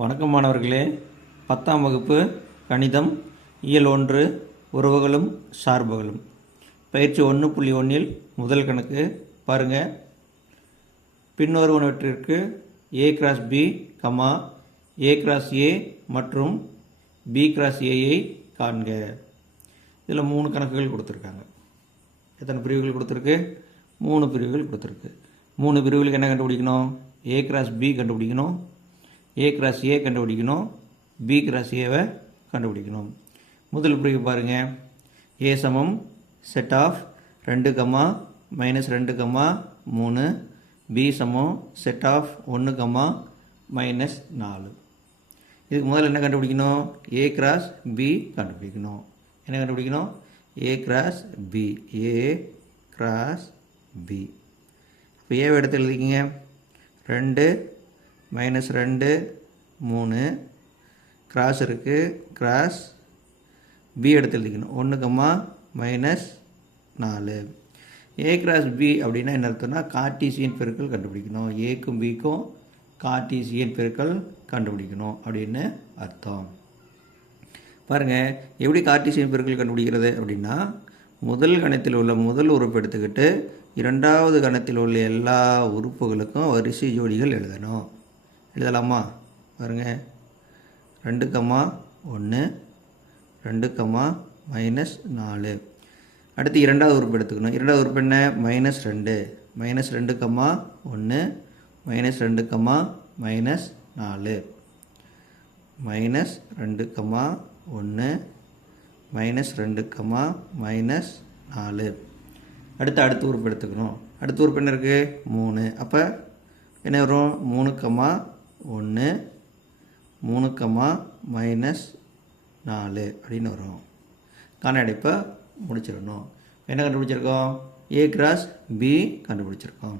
வணக்கம் மாணவர்களே. 10ஆம் வகுப்பு கணிதம் இயல் 1 உறவுகளும் சார்புகளும் பயிற்சி 1.1 முதல் கணக்கு பாருங்கள். பின்வருவனவற்றிற்கு a cross b, a cross a மற்றும் b கிராஸ் a காண்க. இதில் 3 கணக்குகள் கொடுத்துருக்காங்க. எத்தனை பிரிவுகள் கொடுத்துருக்கு? 3 பிரிவுகள் கொடுத்துருக்கு. 3 பிரிவுகளுக்கு என்ன கண்டுபிடிக்கணும்? a கிராஸ் b கண்டுபிடிக்கணும், a கிராஸ் a கண்டுபிடிக்கணும், b கிராஸ் ஏவை கண்டுபிடிக்கணும். முதல் பிரிவு பாருங்கள். a சமம் செட் ஆஃப் 2, -2, 3, b சமம் செட் ஆஃப் 1, -4. இதுக்கு முதல்ல என்ன கண்டுபிடிக்கணும்? a கிராஸ் b கண்டுபிடிக்கணும். என்ன கண்டுபிடிக்கணும்? a cross b, a cross b. இப்போ ஏவை எடுத்து எழுதிக்கிங்க. 2, -2, 3 கிராஸ் இருக்குது, கிராஸ் b எடுத்து எழுதிக்கணும். 1, -4. a கிராஸ் b அப்படின்னா என்ன அர்த்தம்னா கார்ட்டீசியன் பெருக்கல் கண்டுபிடிக்கணும். ஏக்கும் பிக்கும் கார்ட்டீசியன் பெருக்கல் கண்டுபிடிக்கணும் அப்படின்னு அர்த்தம். பாருங்கள், எப்படி கார்ட்டீசியன் பெருக்கல் கண்டுபிடிக்கிறது அப்படின்னா, முதல் கணத்தில் உள்ள முதல் உறுப்பு எடுத்துக்கிட்டு இரண்டாவது கணத்தில் உள்ள எல்லா உறுப்புகளுக்கும் வரிசை ஜோடிகள் எழுதணும். எழுதலாமா? பாருங்கள், 2, 1, 2, -4. அடுத்து இரண்டாவது உறுப்பு எடுத்துக்கணும். இரண்டாவது உறுப்பு என்ன? -2, -2, 1, -2, -4, -2, 1, -2, -4. உறுப்பு எடுத்துக்கணும். அடுத்த உறுப்பு என்ன இருக்குது? 3. அப்போ என்ன வரும்? 3, 1, 3, -4 அப்படின்னு வரும். கணக்கெடுப்பை முடிச்சிடணும். என்ன கண்டுபிடிச்சிருக்கோம்? a கிராஸ் b கண்டுபிடிச்சிருக்கோம்.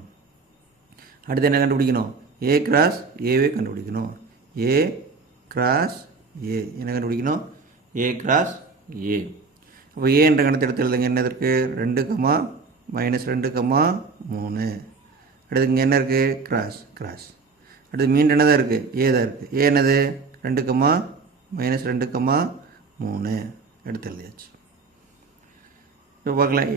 அடுத்து என்ன கண்டுபிடிக்கணும்? a கிராஸ் ஏவே கண்டுபிடிக்கணும். a கிராஸ் a என்ன கண்டுபிடிக்கணும்? a cross a. அப்போ a என்ற கணத்தை எடுத்து எழுதுங்க. என்ன இருக்குது? 2, -2, 3. அடுத்து இங்கே என்ன இருக்குது? Cross cross. அடுத்து மீண்டும் என்ன தான் இருக்குது? ஏ தான் இருக்குது. ஏ என்னது? 2, -2, 3 எடுத்து எழுதியாச்சு. இப்போ பார்க்கலாம்.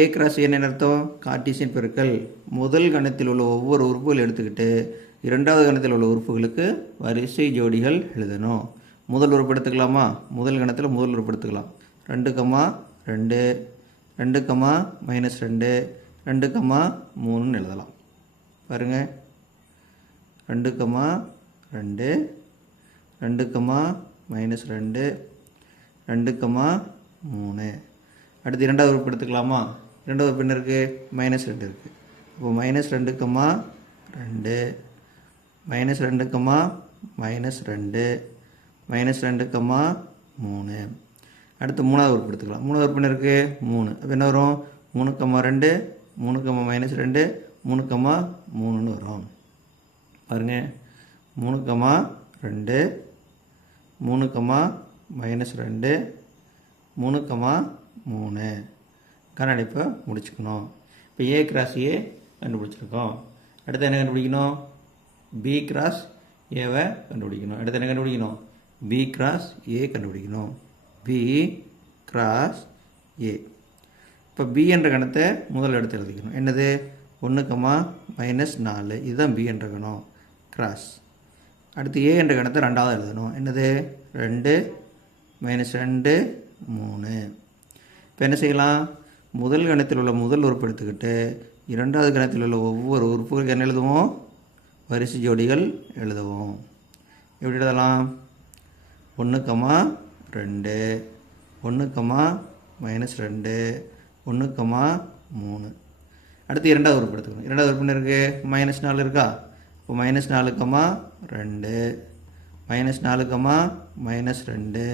ஏ கிராஸ் என்ன அர்த்தம்? கார்ட்டீசியன் பெருக்கல். முதல் கணத்தில் உள்ள ஒவ்வொரு உறுப்புகள் எடுத்துக்கிட்டு இரண்டாவது கணத்தில் உள்ள உறுப்புகளுக்கு வரிசை ஜோடிகள் எழுதணும். முதல் உறுப்பு எடுத்துக்கலாமா? முதல் கணத்தில் முதல் உறுப்பு எடுத்துக்கலாம். 2, 2, 2, -2, 2, 3 எழுதலாம். பாருங்கள், 2, 2, 2, -2, 2, 3. அடுத்து இரண்டாவது உறுப்பு எடுத்துக்கலாமா? இரண்டாவது உறுப்பு என்ன இருக்குது? -2 இருக்குது. அப்போ -2, 2, -2, -2, -2, 3. அடுத்து மூணாவது உறுப்பு எடுத்துக்கலாம். மூணாவது உறுப்பு என்ன இருக்குது? 3. அப்போ என்ன வரும்? 3, 2, 3, -2, 3, 3ன்னு வரும். பாருங்கள், 3, 2, 3, -2, 3, 3 கணக்கெடுப்பை முடிச்சுக்கணும். இப்போ a கிராஸ் a கண்டுபிடிச்சிருக்கோம். அடுத்து என்ன கண்டுபிடிக்கணும்? b கிராஸ் ஏவை கண்டுபிடிக்கணும். அடுத்து என்ன கண்டுபிடிக்கணும்? b கிராஸ் a கண்டுபிடிக்கணும். b cross a. இப்போ b என்ற கணத்தை முதல் எடுத்து எழுதிக்கணும். என்னது? 1, -4. இதுதான் b என்ற கணம். கிராஸ். அடுத்து a என்ற கணத்தை ரெண்டாவது எழுதணும். என்னது? 2, -2, 3. இப்போ என்ன செய்யலாம்? முதல் கணத்தில் உள்ள முதல் உறுப்பு எடுத்துக்கிட்டு இரண்டாவது கணத்தில் உள்ள ஒவ்வொரு உறுப்புகளுக்கு என்ன எழுதுவோம்? வரிசை ஜோடிகள் எழுதுவோம். எப்படி எழுதலாம்? 1, 2, 1, -2, 1, 3. அடுத்து இரண்டாவது உறுப்பு எடுத்துக்கணும். இரண்டாவது உறுப்பு என்ன இருக்குது? -4 இருக்கா? இப்போ -4, 2, -4, -2,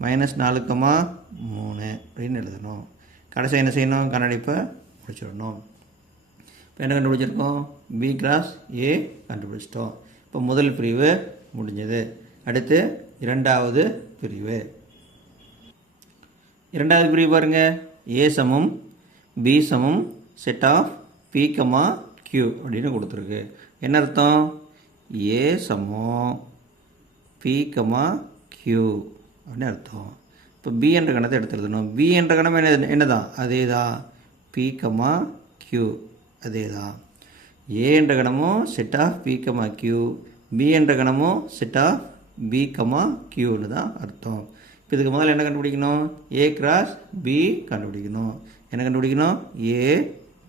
-4, 3 அப்படின்னு எழுதணும். கடைசி என்ன செய்யணும்? கணக்கெடுப்பை முடிச்சிடணும். இப்போ என்ன கண்டுபிடிச்சிருக்கோம்? b கிராஸ் a கண்டுபிடிச்சிட்டோம். இப்போ முதல் பிரிவு முடிஞ்சது. அடுத்து இரண்டாவது பிரிவு. இரண்டாவது பிரிவு பாருங்கள். a சமம் b சமம் செட் ஆஃப் p, q அப்படின்னு கொடுத்துருக்கு. என்ன அர்த்தம்? a சமம் பி கமா கியூ அப்படின்னு அர்த்தம். இப்போ பி என்ற கணத்தை எடுத்து எழுதணும். பி என்ற கணம் என்னதான்? அதே தான் பி கமா கியூ, அதே தான். ஏ என்ற கணமும் set of p comma q, B என்ற கணமும் செட் ஆஃப் பி கமா கியூன்னு தான் அர்த்தம். இப்போ இதுக்கு முதல்ல என்ன கண்டுபிடிக்கணும்? ஏ கிராஸ் பி கண்டுபிடிக்கணும். என்ன கண்டுபிடிக்கணும்? ஏ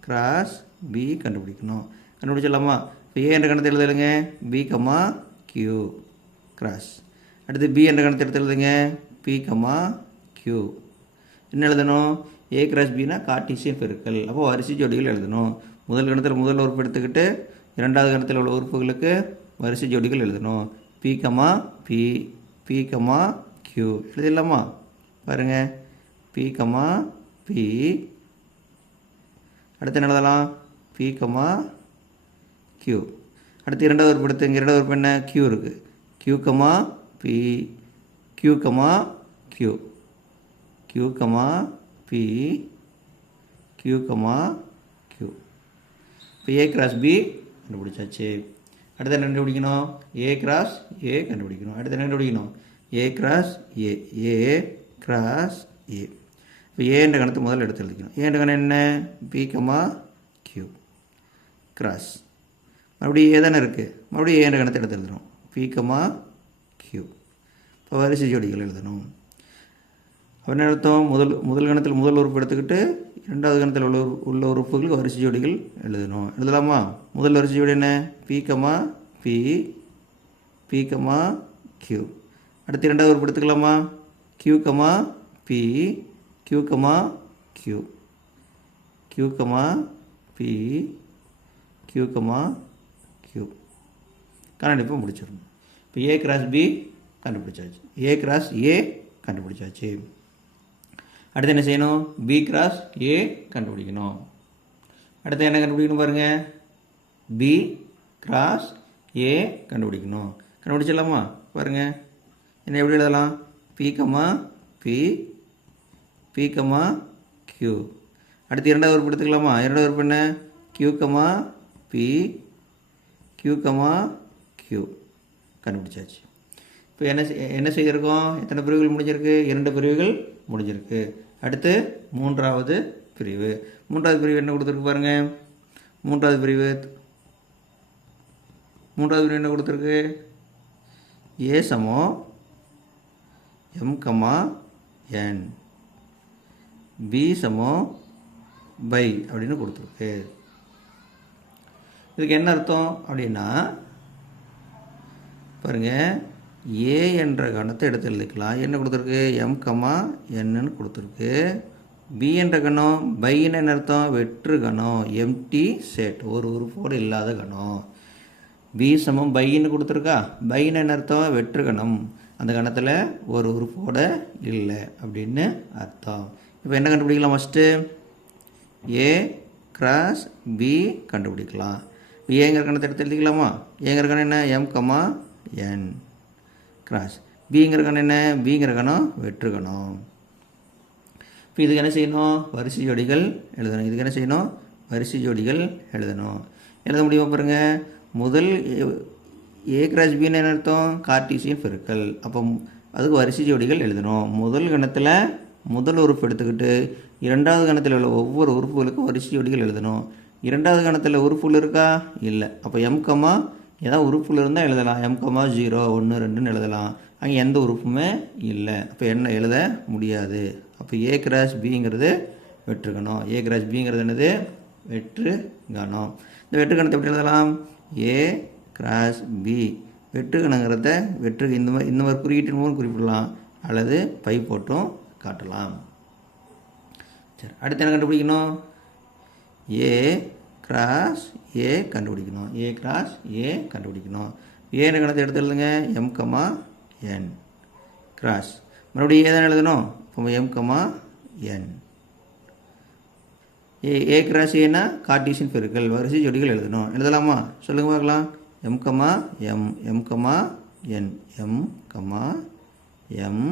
கிராஸ் பி கண்டுபிடிக்கணும். கண்டுபிடிச்சிடலாமா? இப்போ ஏ என்ற கணத்தை எழுதுங்க பி கமா கியூ கிராஸ். அடுத்து பி என்ற கணத்தை எடுத்து எழுதுங்க பி கமா கியூ. என்ன எழுதணும்? ஏ கிராஸ் பின்னா கார்ட்டீசியன் பெருக்கல். அப்போ வரிசை ஜோடிகள் எழுதணும். முதல் கணத்தில் முதல் உறுப்பு எடுத்துக்கிட்டு இரண்டாவது கணத்தில் உள்ள உறுப்புகளுக்கு வரிசை ஜோடிகள் எழுதணும். P comma B, B comma Q எழுதிடலாமா? பாருங்கள், பி கமா பி. அடுத்து என்ன எழுதலாம்? B comma Q. அடுத்து இரண்டாவது உறுப்பு எடுத்து இங்கே இரண்டாவது உறுப்பு என்ன? கியூ இருக்குது. Q comma p, q comma q, q comma p, q comma q. இப்போ ஏ கிராஸ் பி கண்டுபிடிச்சாச்சு. அடுத்து என்ன கண்டுபிடிக்கணும்? ஏ கிராஸ் ஏ கண்டுபிடிக்கணும். அடுத்து என்ன கண்டுபிடிக்கணும்? A cross A, A cross A. இப்போ ஏ என்ற கணத்தை முதல்ல எடுத்து எழுதிக்கணும். ஏ என்ற கணம் என்ன? P comma q cross. மறுபடியும் ஏ தானே இருக்குது, மறுபடியும் ஏ என்ற கணத்தை எடுத்து எழுதணும் பி கமா கியூ. இப்போ வரிசை ஜோடிகள் எழுதணும். அப்போ என்ன அர்த்தம்? முதல் கணத்தில் முதல் உறுப்பு எடுத்துக்கிட்டு இரண்டாவது கணத்தில் உள்ள உறுப்புகளுக்கு வரிசை ஜோடிகள் எழுதணும். எழுதலாமா? முதல் வரிசை ஜோடி என்ன? P comma B, B comma Q. அடுத்து இரண்டாவது உறுப்பு எடுத்துக்கலாமா? Q comma p, q comma q, q comma p, q comma q. கண்டுபிடிப்பு முடிச்சிடணும். இப்போ ஏ கிராஸ் பி கண்டுபிடிச்சாச்சு, ஏ கிராஸ் ஏ கண்டுபிடிச்சாச்சு. அடுத்து என்ன செய்யணும்? பி கிராஸ் ஏ கண்டுபிடிக்கணும். அடுத்து என்ன கண்டுபிடிக்கணும் பாருங்கள், பி கிராஸ் ஏ கண்டுபிடிக்கணும். கண்டுபிடிச்சிடலாமா? பாருங்கள், என்ன எப்படி எழுதலாம்? B comma B, B comma Q. அடுத்து இரண்டாவது உறுப்பு எடுத்துக்கலாமா? இரண்டாவது உறுப்பு என்ன? Q comma p, q comma q. கண்டுபிடிச்சாச்சு. இப்போ என்ன செய்திருக்கோம்? எத்தனை பிரிவுகள் முடிஞ்சிருக்கு? 2 பிரிவுகள் முடிஞ்சிருக்கு. அடுத்து மூன்றாவது பிரிவு. மூன்றாவது பிரிவு என்ன கொடுத்துருக்கு பாருங்கள். மூன்றாவது பிரிவு என்ன கொடுத்துருக்கு? ஏ சமம் எம் கமா என், பி சமம் பை அப்படின்னு கொடுத்துருக்கு. இதுக்கு என்ன அர்த்தம் அப்படின்னா பாருங்கள், ஏ என்ற கணத்தை எடுத்து எழுதிக்கலாம். என்ன கொடுத்துருக்கு? எம் கமா என்னன்னு கொடுத்துருக்கு. பி என்ற கணம் பைன்னு என்ன அர்த்தம்? வெற்று கணம், எம்டி செட், ஒரு உறுப்போடு இல்லாத கணம். பி சமம் பைன்னு கொடுத்துருக்கா? பைன்னு என்ன அர்த்தம்? வெற்று கணம், அந்த கணத்தில் ஒரு உறுப்போடு இல்லை அப்படின்னு அர்த்தம். இப்போ என்ன கண்டுபிடிக்கலாம்? ஃபஸ்ட்டு ஏ கிராஸ் பி கண்டுபிடிக்கலாம். ஏங்கிற கணத்தை எடுத்து எழுதிக்கலாமா? ஏங்கிற கணம் என்ன? M comma N cross. பிங்கிற கணம் என்ன? பிங்கிற கணம் வெற்று கணம். இப்போ இதுக்கு என்ன செய்யணும்? வரிசை ஜோடிகள் எழுதணும். இதுக்கு என்ன செய்யணும்? வரிசை ஜோடிகள் எழுதணும். எழுத முடியுமா பாருங்கள். முதல் ஏ கிராஸ் பின்னு என்ன அர்த்தம்? கார்ட்டீசியன் பெருக்கல். அப்போ அதுக்கு வரிசை ஜோடிகள் எழுதணும். முதல் கணத்தில் முதல் உறுப்பு எடுத்துக்கிட்டு இரண்டாவது கணத்தில் உள்ள ஒவ்வொரு உறுப்புகளுக்கும் வரிசை ஜோடிகள் எழுதணும். இரண்டாவது கணத்தில் உறுப்புகள் இருக்கா? இல்லை. அப்போ எம் கமா ஏதாவது உறுப்புகள் இருந்தால் எழுதலாம். எம் கமா 0, 1, 2ன்னு எழுதலாம். அங்கே எந்த உறுப்புமே இல்லை. அப்போ என்ன எழுத முடியாது. அப்போ ஏ கிராஸ் பிங்கிறது வெற்று கணம். ஏ கிராஸ் பிங்கிறது என்னது? வெற்று கணம். இந்த வெற்று கணத்தை எப்படி எழுதலாம்? A cross B. வெற்று கணங்கிறத இந்த மாதிரி குறியீட்டின் மூலம் குறிப்பிடலாம், அல்லது பை போட்டும் காட்டலாம். சரி, அடுத்து என்ன கண்டுபிடிக்கணும்? ஏ கிராஸ் ஏ கண்டுபிடிக்கணும். ஏ கிராஸ் ஏ கண்டுபிடிக்கணும். ஏன்னு கணத்தை எடுத்து எழுதுங்க. M comma N cross. மறுபடியும் ஏ தான் எழுதணும். இப்போ M comma N. A cross ஏன்னா கார்ட்டீசியன் பெருக்கல், வரிசை ஜோடிகள் எழுதணும். எழுதலாமா? சொல்லுங்க பார்க்கலாம். M comma M, M comma N, M comma M,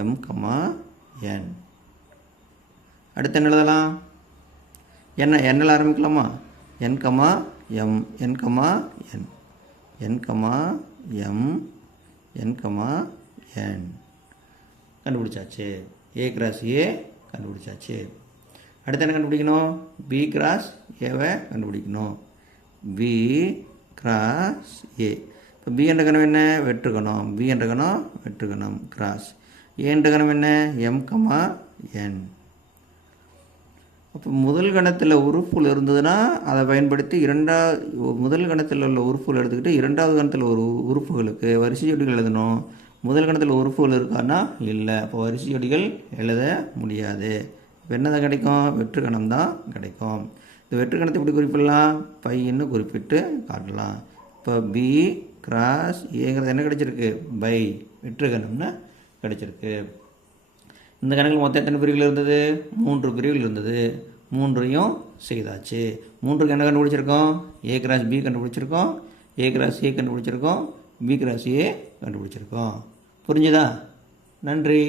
M comma N. அடுத்து என்ன எழுதலாம்? எண்ணில் ஆரம்பிக்கலாமா? N comma M, N comma N, N comma M, N comma N கண்டுபிடிச்சாச்சு. ஏ கிராஸ் ஏ கண்டுபிடிச்சாச்சு. அடுத்து என்ன கண்டுபிடிக்கணும்? பி கிராஸ் ஏவை கண்டுபிடிக்கணும். B cross A. இப்போ பி என்ற கணம் என்ன? வெற்றுக்கணும். பி என்ற கணம் வெற்றுக்கணும் கிராஸ். ஏ என்ற கணம் என்ன? எம் கமா என். அப்போ முதல் கணத்தில் உறுப்புகள் இருந்ததுன்னா அதை பயன்படுத்தி முதல் கணத்தில் உள்ள உறுப்புகள் எடுத்துக்கிட்டு இரண்டாவது கணத்தில் ஒரு உறுப்புகளுக்கு வரிசை ஜோடிகள் எழுதணும். முதல் கணத்தில் உறுப்புகள் இருக்கான்னா இல்லை. அப்போ வரிசை ஜோடிகள் எழுத முடியாது. இப்போ என்னதான் கிடைக்கும்? வெற்றுக்கணம் தான் கிடைக்கும். இந்த வெற்றுக்கணத்தை எப்படி குறிப்பிடலாம்? பைன்னு குறிப்பிட்டு காட்டலாம். இப்போ பி கிராஸ் ஏங்கிறது என்ன கிடைச்சிருக்கு? பை வெற்றுக்கணம்னு கிடைச்சிருக்கு. இந்த கணக்கில் மொத்தம் எத்தனை பிரிவுகள் இருந்தது? 3 பிரிவுகள் இருந்தது. 3ஐயும் செய்தாச்சு. 3க்கு என்ன கண்டுபிடிச்சிருக்கோம்? ஏ கிராஸ் பி கண்டுபிடிச்சிருக்கோம், ஏ கிராஸ் ஏ கண்டுபிடிச்சிருக்கோம், பி கிராஸ் ஏ கண்டுபிடிச்சிருக்கோம். புரிஞ்சுதா? நன்றி.